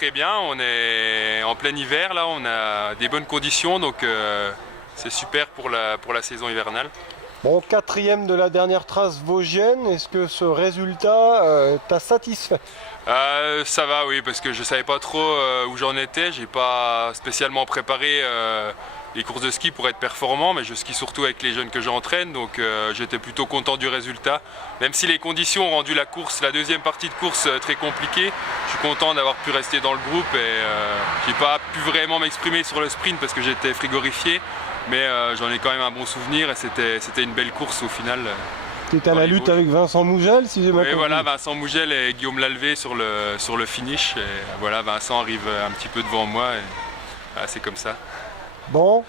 très bien, on est en plein hiver là, on a des bonnes conditions donc c'est super pour la saison hivernale. Bon, 4e de la dernière trace vosgienne, est-ce que ce résultat t'a satisfait? Ça va, oui, parce que je savais pas trop où j'en étais, j'ai pas spécialement préparé les courses de ski pour être performant, mais je skie surtout avec les jeunes que j'entraîne, donc j'étais plutôt content du résultat. Même si les conditions ont rendu la deuxième partie de course très compliquée, je suis content d'avoir pu rester dans le groupe et j'ai pas pu vraiment m'exprimer sur le sprint parce que j'étais frigorifié, mais j'en ai quand même un bon souvenir et c'était une belle course au final. Tu étais à la lutte avec Vincent Mougel, si j'ai bien compris. Oui, voilà, Vincent Mougel et Guillaume Lalvé sur le finish. Et voilà, Vincent arrive un petit peu devant moi et voilà, c'est comme ça. Bon,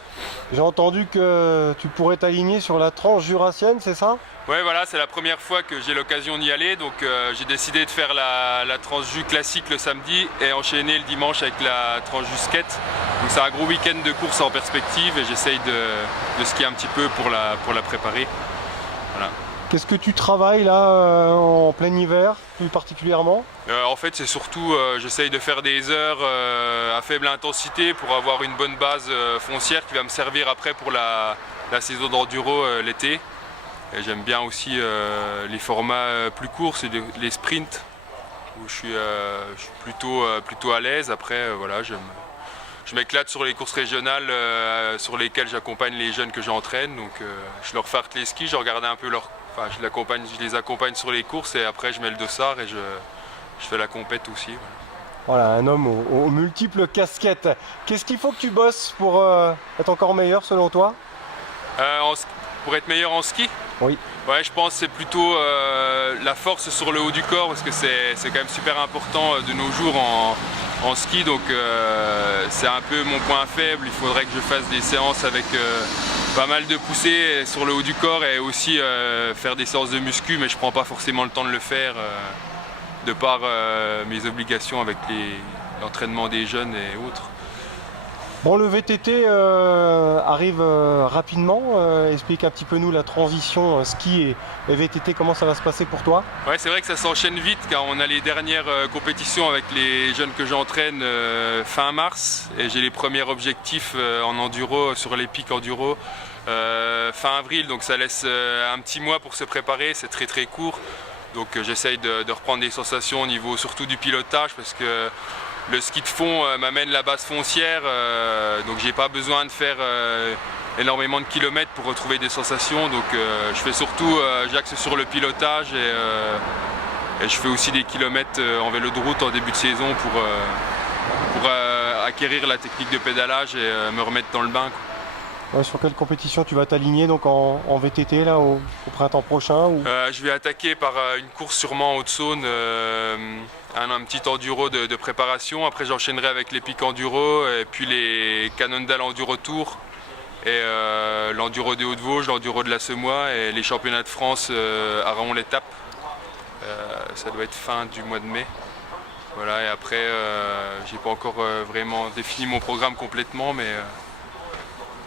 j'ai entendu que tu pourrais t'aligner sur la tranche jurassienne, c'est ça? Oui, voilà, c'est la première fois que j'ai l'occasion d'y aller, donc j'ai décidé de faire la tranche jus classique le samedi et enchaîner le dimanche avec la tranche jus skate. Donc c'est un gros week-end de course en perspective et j'essaye de skier un petit peu pour la préparer. Voilà. Qu'est-ce que tu travailles là en plein hiver, plus particulièrement? En fait, c'est surtout, j'essaye de faire des heures à faible intensité pour avoir une bonne base foncière qui va me servir après pour la saison d'enduro l'été. Et j'aime bien aussi les formats plus courts, c'est les sprints où je suis plutôt à l'aise. Après, voilà, je m'éclate sur les courses régionales sur lesquelles j'accompagne les jeunes que j'entraîne. Donc, je leur fais les skis, je regarde un peu je les accompagne sur les courses et après je mets le dossard et je fais la compète aussi. Voilà, un homme aux multiples casquettes. Qu'est-ce qu'il faut que tu bosses pour être encore meilleur selon toi? Pour être meilleur en ski? Oui. Ouais, je pense que c'est plutôt la force sur le haut du corps parce que c'est quand même super important de nos jours en ski, donc c'est un peu mon point faible. Il faudrait que je fasse des séances avec pas mal de poussées sur le haut du corps et aussi faire des séances de muscu, mais je prends pas forcément le temps de le faire de par mes obligations avec l'entraînement des jeunes et autres. Bon, le VTT arrive rapidement. Explique un petit peu nous la transition ski et VTT, comment ça va se passer pour toi? Ouais, c'est vrai que ça s'enchaîne vite car on a les dernières compétitions avec les jeunes que j'entraîne fin mars et j'ai les premiers objectifs en enduro sur les pics enduro fin avril, donc ça laisse un petit mois pour se préparer, c'est très très court. Donc j'essaye de reprendre des sensations au niveau surtout du pilotage parce que le ski de fond m'amène la base foncière, donc j'ai pas besoin de faire énormément de kilomètres pour retrouver des sensations. Donc je fais surtout, j'axe sur le pilotage et je fais aussi des kilomètres en vélo de route en début de saison pour acquérir la technique de pédalage et me remettre dans le bain, quoi. Ouais, sur quelle compétition tu vas t'aligner donc en VTT là au printemps prochain ou... Je vais attaquer par une course sûrement en Haute-Saône, un petit enduro de préparation. Après j'enchaînerai avec les pics enduro et puis les Cannondale Enduro Tour et l'enduro des Hauts-de-Vosges, l'enduro de la Semois et les championnats de France à Raon-l'Étape. Ça doit être fin du mois de mai. Voilà, et après j'ai pas encore vraiment défini mon programme complètement, mais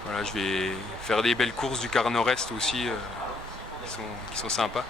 voilà, je vais faire des belles courses du quart nord-est aussi qui sont sympas.